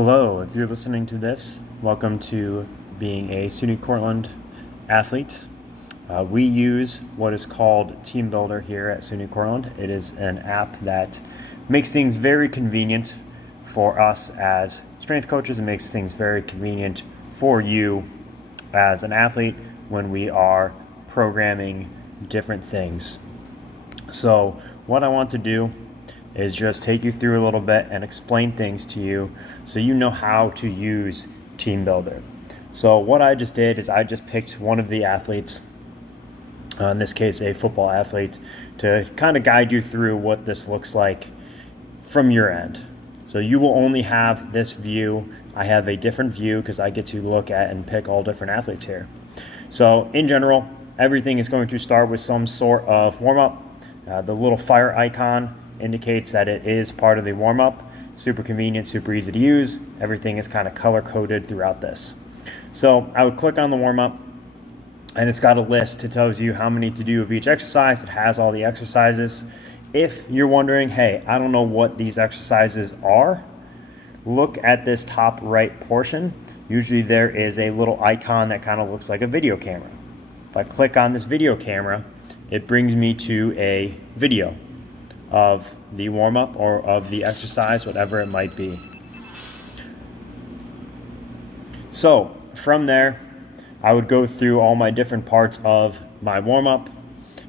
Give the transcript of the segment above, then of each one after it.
Hello, if you're listening to this, welcome to being a SUNY Cortland athlete. We use what is called Teambuildr here at SUNY Cortland. It is an app that makes things very convenient for us as strength coaches. It makes things very convenient for you as an athlete when we are programming different things. So what I want to do is just take you through a little bit and explain things to you so you know how to use Teambuildr. So what I just did is I just picked one of the athletes, in this case a football athlete, to kind of guide you through what this looks like from your end. So you will only have this view. I have a different view because I get to look at and pick all different athletes here. So in general, everything is going to start with some sort of warm-up. The little fire icon indicates that it is part of the warm-up. Super convenient, super easy to use. Everything is kind of color-coded throughout this. So I would click on the warm-up, and it's got a list. It tells you how many to do of each exercise. It has all the exercises. If you're wondering, hey, I don't know what these exercises are, look at this top right portion. Usually there is a little icon that kind of looks like a video camera. If I click on this video camera, it brings me to a video of the warm-up or of the exercise, whatever it might be. So from there, I would go through all my different parts of my warm-up.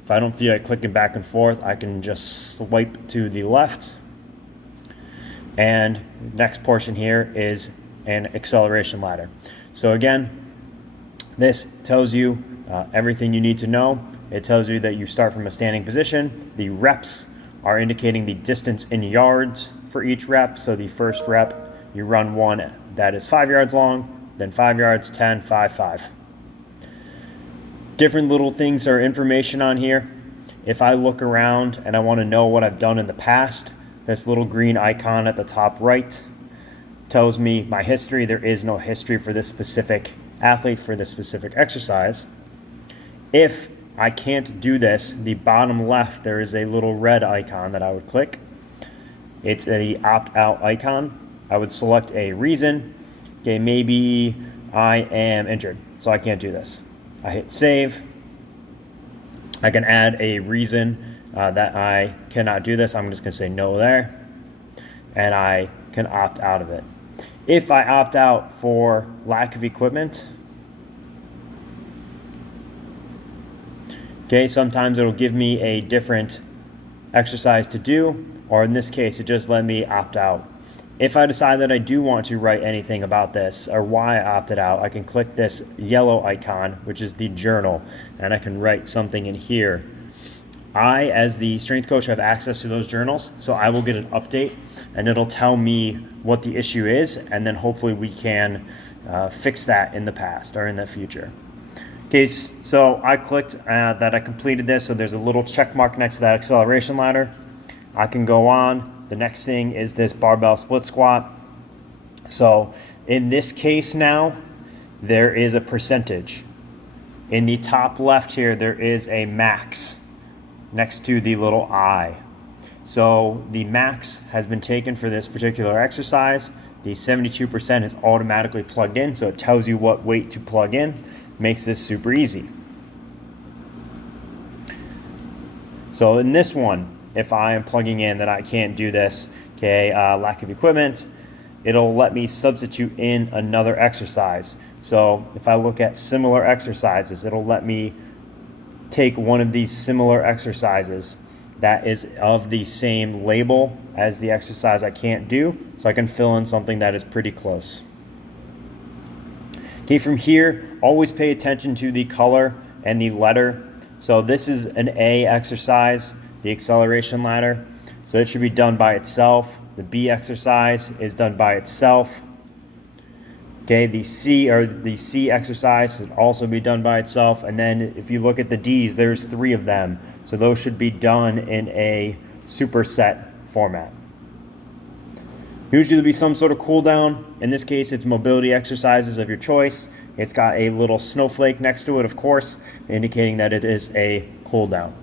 If I don't feel like clicking back and forth, I can just swipe to the left. And next portion here is an acceleration ladder. So again, this tells you everything you need to know. It tells you that you start from a standing position. The reps are indicating the distance in yards for each rep. So the first rep, you run one that is 5 yards long, then 5 yards, 10, 5, 5. Different little things or information on here. If I look around and I want to know what I've done in the past, this little green icon at the top right tells me my history. There is no history for this specific athlete, for this specific exercise. If I can't do this, the bottom left, there is a little red icon that I would click. It's a opt-out icon. I would select a reason. Okay, maybe I am injured, so I can't do this. I hit save. I can add a reason that I cannot do this. I'm just going to say no there, and I can opt out of it. If I opt out for lack of equipment, okay, sometimes it'll give me a different exercise to do, or in this case, it just let me opt out. If I decide that I do want to write anything about this or why I opted out, I can click this yellow icon, which is the journal, and I can write something in here. I, as the strength coach, have access to those journals, so I will get an update, and it'll tell me what the issue is, and then hopefully we can fix that in the past or in the future. Okay, so I clicked that I completed this, so there's a little check mark next to that acceleration ladder. I can go on. The next thing is this barbell split squat. So in this case now, there is a percentage. In the top left here, there is a max next to the little I. So the max has been taken for this particular exercise. The 72% is automatically plugged in, so it tells you what weight to plug in. Makes this super easy. So in this one, if I am plugging in that I can't do this, okay, lack of equipment, it'll let me substitute in another exercise. So if I look at similar exercises, it'll let me take one of these similar exercises that is of the same label as the exercise I can't do, so I can fill in something that is pretty close. Okay, from here, always pay attention to the color and the letter. So this is an A exercise, the acceleration ladder. So it should be done by itself. The B exercise is done by itself. Okay, the C exercise should also be done by itself. And then if you look at the D's, there's 3 of them. So those should be done in a superset format. Usually there'll be some sort of cool down. In this case, it's mobility exercises of your choice. It's got a little snowflake next to it, of course, indicating that it is a cool down.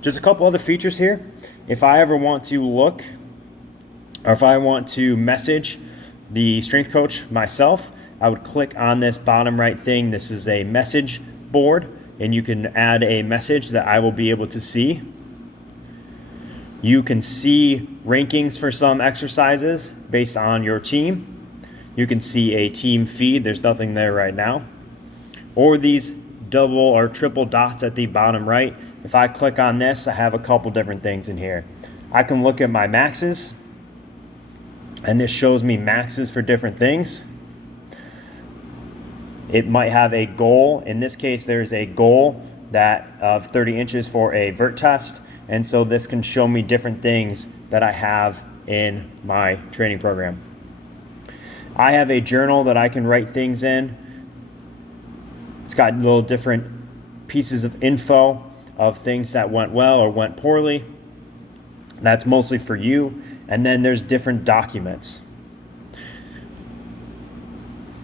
Just a couple other features here. If I ever want to look, or if I want to message the strength coach myself, I would click on this bottom right thing. This is a message board, and you can add a message that I will be able to see. You can see rankings for some exercises based on your team. You can see a team feed. There's nothing there right now. Or these double or triple dots at the bottom right. If I click on this, I have a couple different things in here. I can look at my maxes, and this shows me maxes for different things. It might have a goal. In this case, there's a goal that of 30 inches for a vert test. And so this can show me different things that I have in my training program. I have a journal that I can write things in. It's got little different pieces of info of things that went well or went poorly. That's mostly for you. And then there's different documents.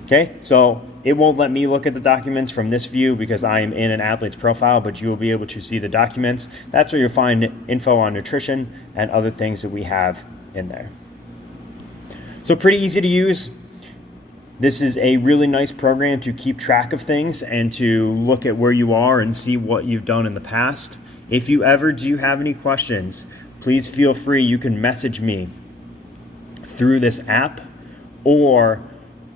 Okay, so it won't let me look at the documents from this view because I am in an athlete's profile, but you will be able to see the documents. That's where you'll find info on nutrition and other things that we have in there. So pretty easy to use. This is a really nice program to keep track of things and to look at where you are and see what you've done in the past. If you ever do have any questions, please feel free. You can message me through this app, or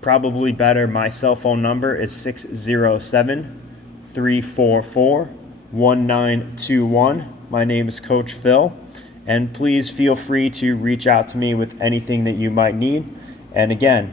probably better, my cell phone number is 607-344-1921. My name is Coach Phil, and please feel free to reach out to me with anything that you might need. And again,